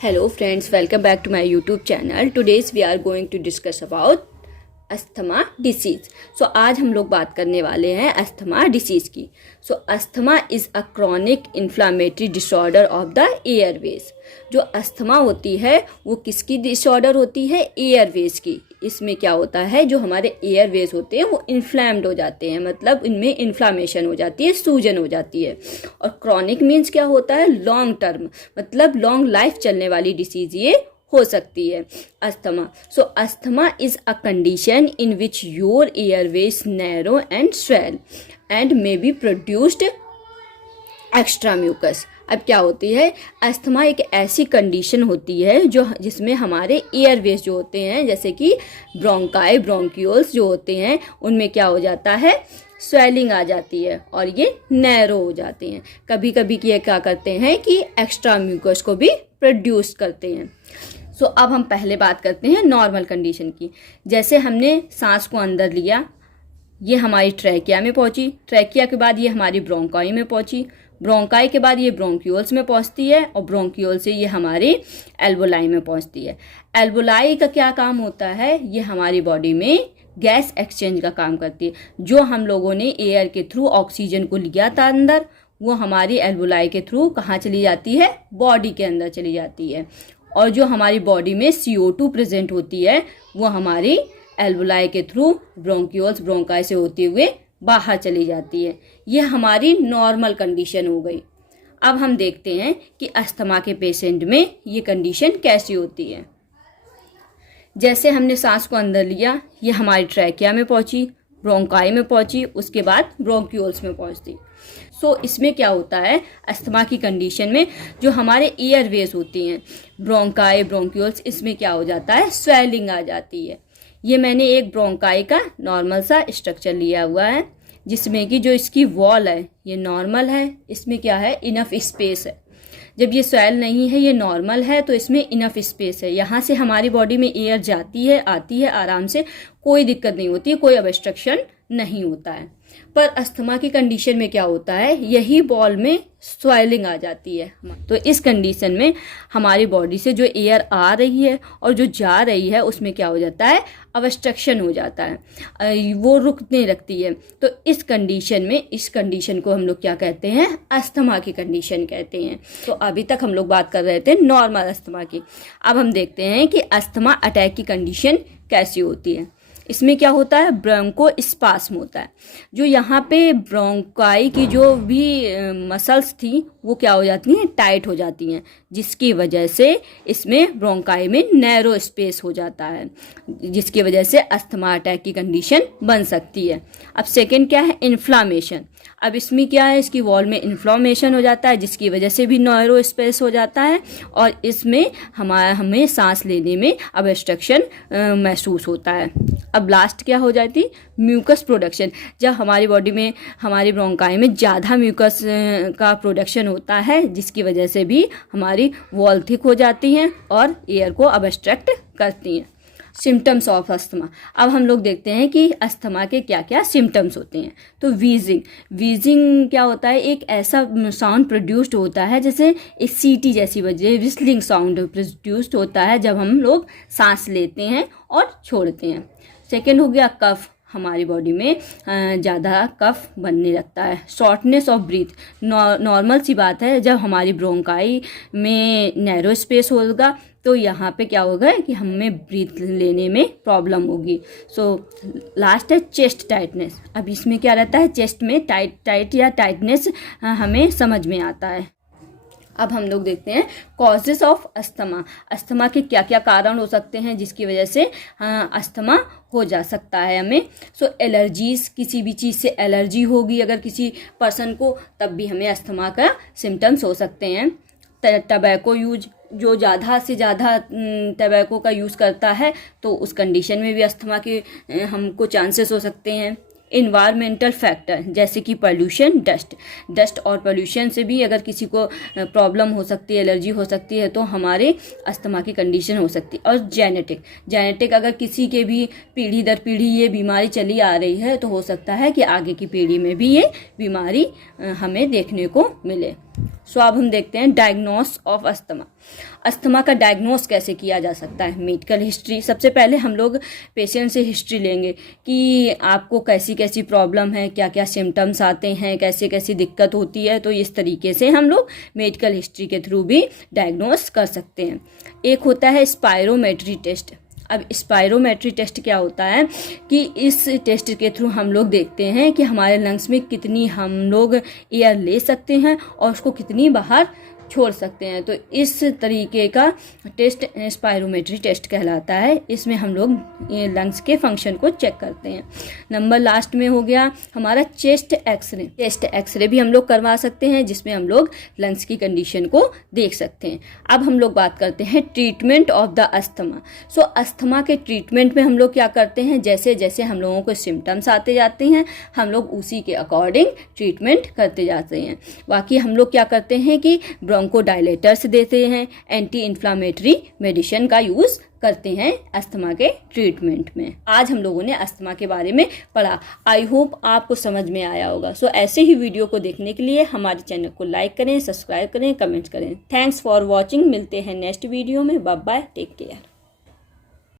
Hello friends, welcome back to my YouTube channel. Today's we are going to discuss about asthma disease. आज हम लोग बात करने वाले हैं अस्थमा डिसीज़ की। Asthma is a chronic inflammatory disorder of the Airways. जो asthma होती है वो किसकी डिसऑर्डर होती है? एयरवेज की। इसमें क्या होता है, जो हमारे एयरवेज होते हैं वो इन्फ्लेम्ड हो जाते हैं, मतलब इनमें इन्फ्लामेशन हो जाती है, सूजन हो जाती है। और क्रॉनिक मीन्स क्या होता है? लॉन्ग टर्म, मतलब लॉन्ग लाइफ चलने वाली डिसीज़ ये हो सकती है asthma. Asthma is a condition in which your airways narrow and swell and may be produced extra mucus. अब क्या होती है? अस्थमा एक ऐसी कंडीशन होती है जिसमें हमारे एयरवेज जो होते हैं, जैसे कि ब्रोंकाई, ब्रोंक्यूल्स जो होते हैं, उनमें क्या हो जाता है? स्वेलिंग आ जाती है और ये नैरो हो जाते हैं। कभी कभी ये क्या करते हैं कि एक्स्ट्रा म्यूकस को भी प्रोड्यूस करते हैं। अब हम पहले बात करते हैं नॉर्मल कंडीशन की। जैसे हमने सांस को अंदर लिया, ये हमारी ट्रैकिया में पहुंची, ट्रैकिया के बाद ये हमारी ब्रोंकाई में पहुंची, ब्रोंकाई के बाद ये ब्रोंक्यूल्स में पहुंचती है और ब्रोंक्यूल से ये हमारी एल्वोलाई में पहुंचती है। एल्वोलाई का क्या काम होता है? ये हमारी बॉडी में गैस एक्सचेंज का काम करती है। जो हम लोगों ने एयर के थ्रू ऑक्सीजन को लिया था अंदर, वो हमारी एल्वोलाई के थ्रू कहाँ चली जाती है? बॉडी के अंदर चली जाती है। और जो हमारी बॉडी में CO2 प्रेजेंट होती है वो हमारी एल्वोलाई के थ्रू ब्रोंक्यूल्स, ब्रोंकाई से होते हुए बाहर चली जाती है। ये हमारी नॉर्मल कंडीशन हो गई। अब हम देखते हैं कि अस्थमा के पेशेंट में ये कंडीशन कैसी होती है। जैसे हमने सांस को अंदर लिया, ये हमारी ट्रैकिया में पहुंची, ब्रोंकाई में पहुंची, उसके बाद ब्रोंक्यूल्स में पहुंचती। इसमें क्या होता है? अस्थमा की कंडीशन में जो हमारे एयरवेज होती हैं, ब्रोंकाई, ब्रोंक्यूल्स, इसमें क्या हो जाता है? स्वेलिंग आ जाती है। ये मैंने एक ब्रोंकाई का नॉर्मल सा स्ट्रक्चर लिया हुआ है, जिसमें कि जो इसकी वॉल है ये नॉर्मल है, इसमें क्या है? इनफ स्पेस है। जब ये स्वेल नहीं है, ये नॉर्मल है, तो इसमें इनफ स्पेस है। यहाँ से हमारी बॉडी में एयर जाती है, आती है आराम से, कोई दिक्कत नहीं होती है, कोई ऑब्स्ट्रक्शन नहीं होता है। पर अस्थमा की कंडीशन में क्या होता है? यही बॉल में स्वेलिंग आ जाती है। तो इस कंडीशन में हमारी बॉडी से जो एयर आ रही है और जो जा रही है उसमें क्या हो जाता है? ऑब्स्ट्रक्शन हो जाता है, वो रुक नहीं रखती है। तो इस कंडीशन को हम लोग क्या कहते हैं? अस्थमा की कंडीशन कहते हैं। तो अभी तक हम लोग बात कर रहे थे नॉर्मल अस्थमा की। अब हम देखते हैं कि अस्थमा अटैक की कंडीशन कैसी होती है। इसमें क्या होता है? ब्रोंको स्पास्म होता है। जो यहाँ पे ब्रोंकाई की जो भी मसल्स थी वो क्या हो जाती हैं? टाइट हो जाती हैं, जिसकी वजह से इसमें ब्रोंकाई में नैरो स्पेस हो जाता है, जिसकी वजह से अस्थमा अटैक की कंडीशन बन सकती है। अब सेकंड क्या है? इन्फ्लामेशन। अब इसमें क्या है? इसकी वॉल में इन्फ्लामेशन हो जाता है, जिसकी वजह से भी नैरो स्पेस हो जाता है और इसमें हमें सांस लेने में ऑब्स्ट्रक्शन महसूस होता है। अब लास्ट क्या हो जाती? Mucus production. जब हमारी बॉडी में, हमारी ब्रोंकाई में ज़्यादा म्यूकस का प्रोडक्शन होता है, जिसकी वजह से भी हमारी वॉल थिक हो जाती हैं और एयर को ऑब्स्ट्रक्ट करती हैं। Symptoms of asthma. अब हम लोग देखते हैं कि अस्थमा के क्या क्या सिम्टम्स होते हैं। तो वीजिंग क्या होता है? एक ऐसा साउंड प्रोड्यूस्ड होता है जैसे एक सीटी जैसी वजह, विस्लिंग साउंड प्रोड्यूस्ड होता है जब हम लोग सांस लेते हैं और छोड़ते हैं। सेकेंड हो गया कफ। हमारी बॉडी में ज़्यादा कफ बनने लगता है। Shortness of breath. नॉर्मल सी बात है, जब हमारी ब्रोंकाई में नैरो स्पेस होगा तो यहाँ पे क्या होगा कि हमें ब्रीथ लेने में प्रॉब्लम होगी। लास्ट है चेस्ट टाइटनेस। अब इसमें क्या रहता है? चेस्ट में टाइट या टाइटनेस हमें समझ में आता है। अब हम लोग देखते हैं कॉजेस ऑफ अस्थमा। अस्थमा के क्या क्या कारण हो सकते हैं जिसकी वजह से अस्थमा हो जा सकता है हमें। एलर्जीज, किसी भी चीज़ से एलर्जी होगी अगर किसी पर्सन को, तब भी हमें अस्थमा का सिम्टम्स हो सकते हैं। टबैको यूज, जो ज़्यादा से ज़्यादा टबैको का यूज़ करता है तो उस कंडीशन में भी अस्थमा के हमको चांसेस हो सकते हैं। इन्वायरमेंटल फैक्टर जैसे कि पोल्यूशन, डस्ट और पोल्यूशन से भी अगर किसी को प्रॉब्लम हो सकती है, एलर्जी हो सकती है, तो हमारे अस्थमा की कंडीशन हो सकती है। और जेनेटिक अगर किसी के भी पीढ़ी दर पीढ़ी ये बीमारी चली आ रही है तो हो सकता है कि आगे की पीढ़ी में भी ये बीमारी हमें देखने को मिले। सो अब हम देखते हैं डायग्नोस ऑफ अस्थमा। अस्थमा का डायग्नोस कैसे किया जा सकता है। मेडिकल हिस्ट्री, सबसे पहले हम लोग पेशेंट से हिस्ट्री लेंगे कि आपको कैसी कैसी प्रॉब्लम है, क्या क्या सिम्टम्स आते हैं, कैसे कैसी दिक्कत होती है। तो इस तरीके से हम लोग मेडिकल हिस्ट्री के थ्रू भी डायग्नोस कर सकते हैं। एक होता है स्पायरोमेट्री टेस्ट। अब स्पायरोमेट्री टेस्ट क्या होता है कि इस टेस्ट के थ्रू हम लोग देखते हैं कि हमारे लंग्स में कितनी हम लोग एयर ले सकते हैं और उसको कितनी बाहर छोड़ सकते हैं। तो इस तरीके का टेस्ट स्पायरोमेट्री टेस्ट कहलाता है। इसमें हम लोग ये लंग्स के फंक्शन को चेक करते हैं। नंबर लास्ट में हो गया हमारा चेस्ट एक्सरे। चेस्ट एक्सरे भी हम लोग करवा सकते हैं, जिसमें हम लोग लंग्स की कंडीशन को देख सकते हैं। अब हम लोग बात करते हैं treatment of the asthma. So asthma के ट्रीटमेंट में हम लोग क्या करते हैं, जैसे जैसे हम लोगों को सिम्टम्स आते जाते हैं हम लोग उसी के अकॉर्डिंग ट्रीटमेंट करते जाते हैं। बाकी हम लोग क्या करते हैं कि ब्रोंकोडायलेटर्स देते हैं, एंटी इन्फ्लामेटरी मेडिसिन का यूज़ करते हैं अस्थमा के ट्रीटमेंट में। आज हम लोगों ने अस्थमा के बारे में पढ़ा। आई होप आपको समझ में आया होगा। सो ऐसे ही वीडियो को देखने के लिए हमारे चैनल को लाइक करें, सब्सक्राइब करें, कमेंट करें। Thanks for watching. मिलते हैं नेक्स्ट वीडियो में। Bye bye, take care.